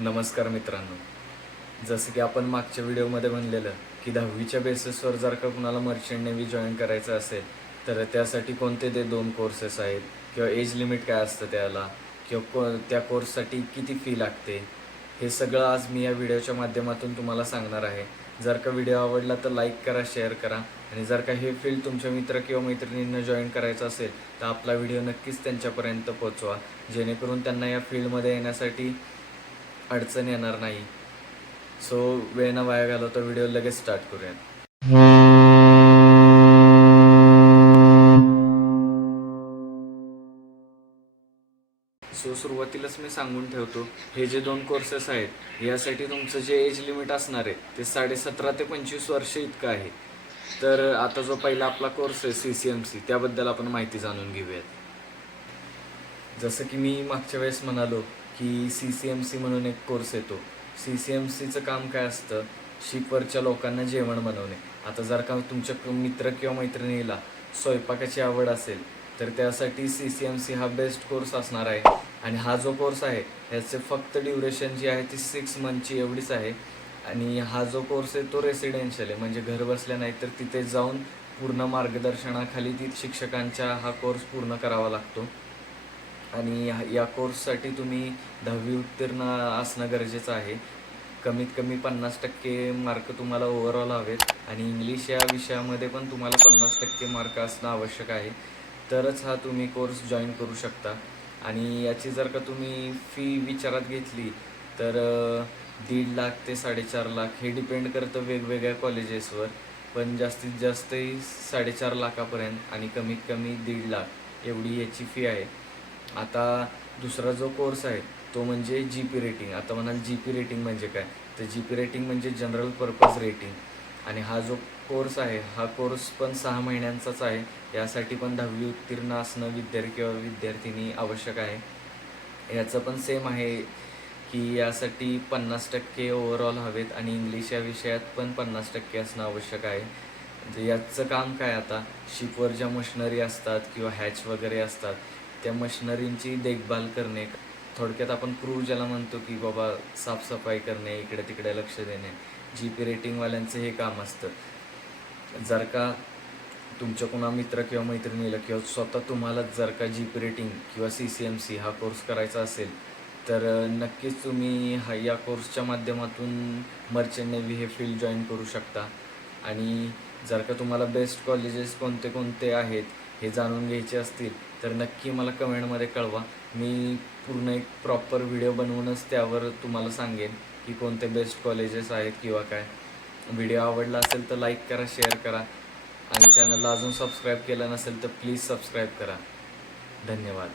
नमस्कार मित्रांनो. जसं की आपण मागच्या व्हिडिओमध्ये म्हणलेलं की दहावीच्या बेसिसवर जर का कुणाला मर्चंट नेव्ही जॉईन करायचं असेल तर त्यासाठी कोणते ते दोन कोर्सेस आहेत? किंवा एज लिमिट काय असतं त्याला? किंवा को त्या कोर्ससाठी किती फी लागते? हे सगळं आज मी या व्हिडिओच्या माध्यमातून तुम्हाला सांगणार आहे. जर का व्हिडिओ आवडला तर लाईक करा शेअर करा. आणि जर का हे फील्ड तुमच्या मित्र किंवा मैत्रिणींना जॉईन करायचं असेल तर आपला व्हिडिओ नक्कीच त्यांच्यापर्यंत पोचवा जेणेकरून त्यांना या फील्डमध्ये येण्यासाठी अडचण येणार नाही. सो वेळ न वाया घालवता व्हिडिओ लगेच स्टार्ट करूयात. सो सुरुवातीलाच मी सांगून ठेवतो हे जे दोन कोर्सेस आहेत यासाठी तुमचं जे एज लिमिट असणार आहे ते साडेसतरा ते पंचवीस वर्ष इतकं आहे. तर आता जो पहिला आपला कोर्स आहे सी सी एम सी त्याबद्दल आपण माहिती जाणून घेऊयात. जसं की मी मागच्या वेळेस म्हणालो की सी सी एम सी म्हणून एक कोर्स येतो. सी सी एम सीचं काम काय असतं? शिपवरच्या लोकांना जेवण बनवणे. आता जर का तुमच्या मित्र किंवा मैत्रिणीला स्वयंपाकाची आवड असेल तर त्यासाठी सी सी एम सी हा बेस्ट कोर्स असणार आहे. आणि हा जो कोर्स आहे ह्याचे फक्त ड्युरेशन जी आहे ती सिक्स मंथची एवढीच आहे. आणि हा जो कोर्स आहे तो रेसिडेन्शियल आहे. म्हणजे घर बसल्या नाही तर तिथे जाऊन पूर्ण मार्गदर्शनाखाली ती शिक्षकांच्या हा कोर्स पूर्ण करावा लागतो. आणि या कोर्ससाठी तुम्ही दहावी उत्तीर्ण असणं गरजेचं आहे. कमीत कमी पन्नास टक्के मार्क तुम्हाला ओव्हरऑल हवेत आणि इंग्लिश या विषयामध्ये पण तुम्हाला पन्नास टक्के मार्क असणं आवश्यक आहे. तरच हा तुम्ही कोर्स जॉईन करू शकता. आणि याची जर का तुम्ही फी विचारात घेतली तर दीड लाख ते साडेचार लाख हे डिपेंड करतं वेगवेगळ्या कॉलेजेसवर पण जास्तीत जास्त साडेचार लाखापर्यंत आणि कमीत कमी दीड लाख एवढी याची फी आहे. आता दुसरा जो कोर्स आहे तो म्हणजे जी पी रेटिंग आता म्हणाल जी पी रेटिंग म्हणजे काय? तर जी पी रेटिंग म्हणजे जनरल पर्पज रेटिंग आणि हा जो कोर्स आहे हा कोर्स पण सहा महिन्यांचाच आहे. यासाठी पण दहावी उत्तीर्ण असणं विद्यार्थी किंवा विद्यार्थिनी आवश्यक आहे. याचं पण सेम आहे की यासाठी पन्नास टक्के ओव्हरऑल हवेत आणि इंग्लिश या विषयात पण पन्नास टक्के असणं आवश्यक आहे. याचं काम काय आता? शिपवर ज्या मशिनरी असतात किंवा हॅच वगैरे असतात त्या मशिनरींची देखभाल करणे थोडक्यात आपण क्रू ज्याला म्हणतो की बाबा साफसफाई करणे इकडे तिकडे लक्ष देणे जी पी रेटिंगवाल्यांचं हे काम असतं. जर का तुमच्या कुणा मित्र किंवा मैत्रिणीला किंवा स्वतः तुम्हाला जर का जी पी रेटिंग किंवा सी सी एम सी हा कोर्स करायचा असेल तर नक्कीच तुम्ही हा या कोर्सच्या माध्यमातून मर्चंट नेव्ही हे फील्ड जॉईन करू शकता. आणि जर का तुम्हाला बेस्ट कॉलेजेस कोणते कोणते आहेत हे जाणून घ्यायचे असतील तर नक्की मला कमेंटमध्ये कळवा. मी पूर्ण एक प्रॉपर व्हिडिओ बनवूनच त्यावर तुम्हाला सांगेन की कोणते बेस्ट कॉलेजेस आहेत किंवा काय. व्हिडिओ आवडला असेल तर लाईक करा शेअर करा आणि चॅनलला अजून सबस्क्राईब केलं नसेल तर प्लीज सबस्क्राईब करा. धन्यवाद.